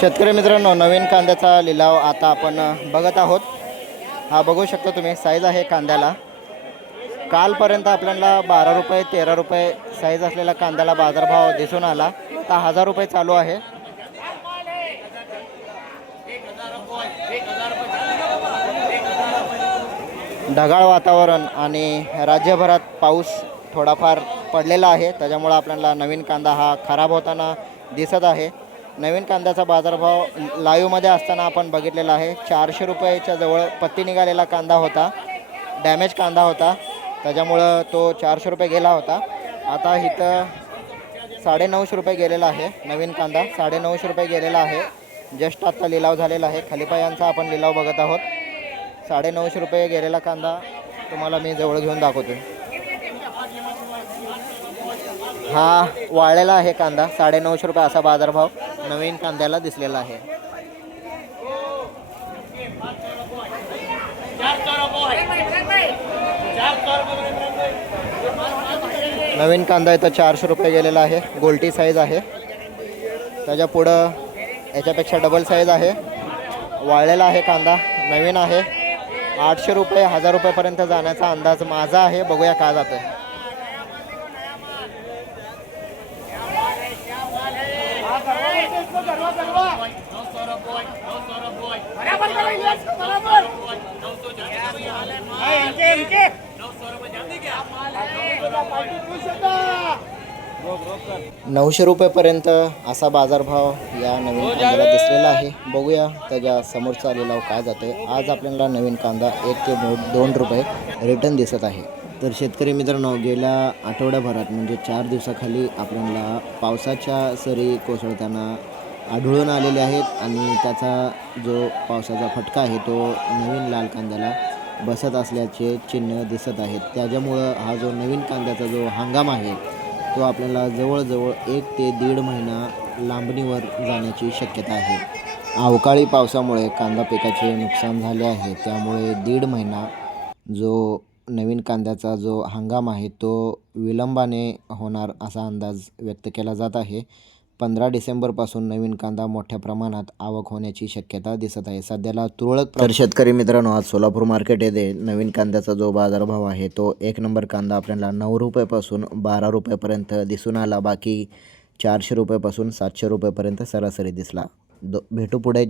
शेतकरी मित्रांनो नवीन कांद्याचा लिलाव आता आपण बघत आहोत. हा बघू शकता तुम्ही साईज आहे कांद्याला. कालपर्यंत आपल्याला बारा रुपये तेरा रुपये साईज असलेला कांद्याला बाजारभाव दिसून आला. आता हजार रुपये चालू आहे. ढगाळ वातावरण आणि राज्यभरात पाऊस थोडाफार पडलेला आहे. त्याच्यामुळं आपल्याला नवीन कांदा हा खराब होताना दिसत आहे. नवीन कांद्याचा बाजारभाव लाईव्हमध्ये असताना आपण बघितलेला आहे. चारशे रुपयाच्या जवळ पत्ती निघालेला कांदा होता. डॅमेज कांदा होता. त्याच्यामुळं तो चारशे रुपये गेला होता. आता इथं साडेनऊशे रुपये गेलेला आहे नवीन कांदा. साडेनऊशे रुपये गेलेला आहे. जस्ट आत्ता लिलाव झालेला आहे. खालीपायांचा आपण लिलाव बघत आहोत. साडेनऊशे रुपये गेलेला कांदा तुम्हाला मी जवळ घेऊन दाखवतो हा वाळलेला आहे कांदा. साडेनऊशे रुपये असा बाजारभाव नवीन कांद्याला दिसलेला आहे. नवीन कांदा इथं चारशे रुपये गेलेला आहे. गोल्टी साईज आहे. त्याच्या पुढं याच्यापेक्षा डबल साईज आहे. वाळलेला आहे कांदा. नवीन आहे. आठशे रुपये हजार रुपयेपर्यंत जाण्याचा अंदाज माझा आहे. बघूया का जातं नऊशे रुपयापर्यंत असा बाजारभाव या नवीन कांद्याला दिसलेला आहे. बघूया त्याच्या समोरचा लिलाव काय जातोय. आज आपल्याला नवीन कांदा एक ते दोन रुपये रिटर्न दिसत आहे. तर शेतकरी मित्रांनो गेल्या आठवड्याभरात म्हणजे चार दिवसाखाली आपल्याला पावसाच्या सरी कोसळताना आढळून आलेले आहेत आणि त्याचा जो पावसाचा फटका आहे तो नवीन लाल कांद्याला बसत असल्याचे चिन्ह दिसत आहेत. त्याच्यामुळं हा जो नवीन कांद्याचा जो हंगाम आहे तो आपल्याला जवळजवळ एक ते दीड महिना लांबणीवर जाण्याची शक्यता आहे. अवकाळी पावसामुळे कांदा पिकाचे नुकसान झाले आहे. त्यामुळे दीड महिना जो नवीन कांद्याचा जो हंगाम आहे तो विलंबाने होणार असा अंदाज व्यक्त केला जात आहे. पंधरा डिसेंबरपासून नवीन कांदा मोठ्या प्रमाणात आवक होण्याची शक्यता दिसत आहे. सध्याला तुरळक तर शेतकरी मित्रांनो आज सोलापूर मार्केट येथे नवीन कांद्याचा जो बाजारभाव आहे तो एक नंबर कांदा आपल्याला नऊ रुपयापासून बारा रुपयापर्यंत दिसून आला. बाकी चारशे रुपयापासून सातशे रुपयापर्यंत सरासरी दिसला. दो भेटू पुढे.